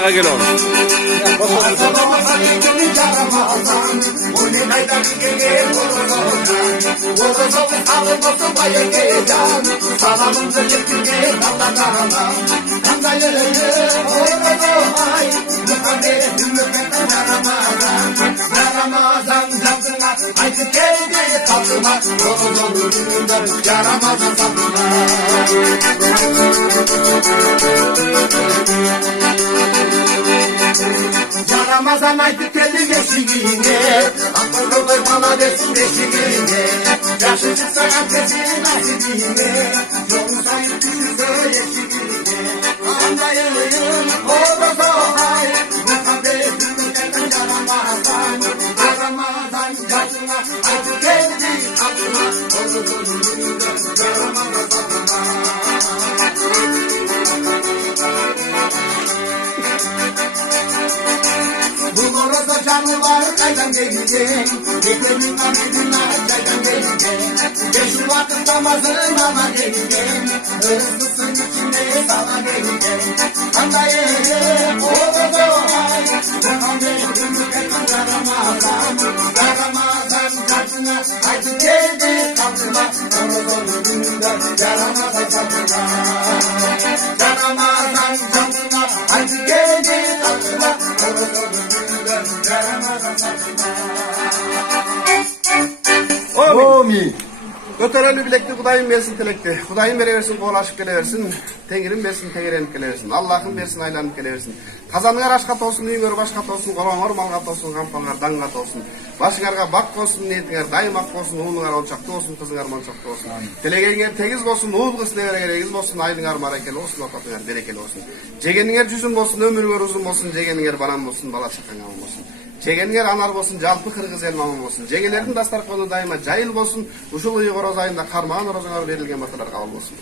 Yaka gel oğlum. Haydi geldi kapıma, yolunda yaramazan kapıma. Yaramazan haydi geldi geçtiğine, akıllı koy bana versin beşiğine. Yaşı çıksa herkesin nasibine, yolunu sayıp düşürse yeşiğine. Anlayayım, horoz olay, bu kaderimden yaramazan. Yaramazan yaşına, haydi geldi kapıma, yolunda yaramazan kapıma. Bu horozda canı var kaydan gelecek, beklemin amedinler kaydan gelecek. Beş vakit namazın ama gelecek, hırsızın içinde sana gelecek. Anlayayım horoz olay, bu kaderimden yaramazan. Yaramazan karşına, haydi geldi kapıma, horozun yaramazan kapıma. Yaramazan kapıma, haydi geldi kapıma, horozun Omi. Götöreli bilekli Kudayım versin telekti. Kudayım versin kolaşıp geleversin. Tengirim versin tengirenip geleversin. Allah'ım versin aylanıp geleversin. Kazanıgar aşkat olsun, üyüngör başkat olsun, kolongar malgat olsun, kampalar dangat olsun. Başıngarga bak olsun, niyetinger daymak olsun, uğunlar olçakta olsun, kızıngar mançakta olsun. Telegenger tegiz olsun, uğul kız tegiz olsun, aydınger marakeli olsun, okatınger berekeli olsun. Jegeninger жүзün olsun, ömürgör uzun olsun, jegeninger banan olsun, bala çakangan olsun. Жегенге анар болсын, жалпы кыргыз эл маман болсын. Жегелердин дастарканы дайыма жайыл болсын. Ушул үй короз айында кармаган орозоңор берилген баталар кабыл болсын.